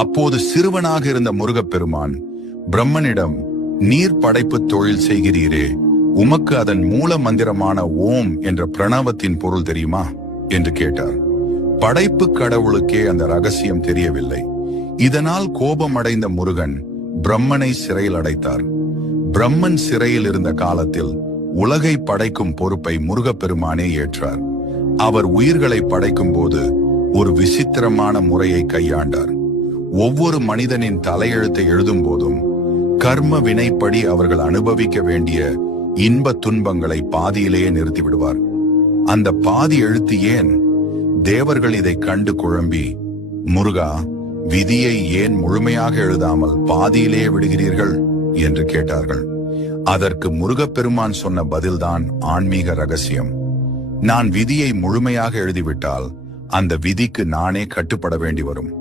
அப்போது சிறுவனாக இருந்த முருகப்பெருமான் பிரம்மனிடம், நீர் படைப்பு தொழில் செய்கிறீரே, உமக்கு அதன் மூல மந்திரமான ஓம் என்ற பிரணவத்தின் பொருள் தெரியுமா என்று கேட்டார். படைப்பு கடவுளுக்கே அந்த ரகசியம் தெரியவில்லை. இதனால் கோபமடைந்த முருகன் பிரம்மனை சிறையில் அடைத்தார். பிரம்மன் சிறையில் இருந்த காலத்தில் உலகை படைக்கும் பொறுப்பை முருகப்பெருமானே ஏற்றார். அவர் உயிர்களை படைக்கும் போது ஒரு விசித்திரமான முறையை கையாண்டார். ஒவ்வொரு மனிதனின் தலையெழுத்தை எழுதும் போதும் கர்ம வினைப்படி அவர்கள் அனுபவிக்க வேண்டிய இன்ப துன்பங்களை பாதியிலேயே நிறுத்திவிடுவார். அந்த பாதி எழுத்து ஏன்? தேவர்கள் இதை கண்டு குழம்பி, முருகா, விதியை ஏன் முழுமையாக எழுதாமல் பாதியிலேயே விடுகிறீர்கள் என்று கேட்டார்கள். அதற்கு முருகப்பெருமான் சொன்ன பதில்தான் ஆன்மீக ரகசியம். நான் விதியை முழுமையாக எழுதிவிட்டால் அந்த விதிக்கு நானே கட்டுப்பட வேண்டி வரும்.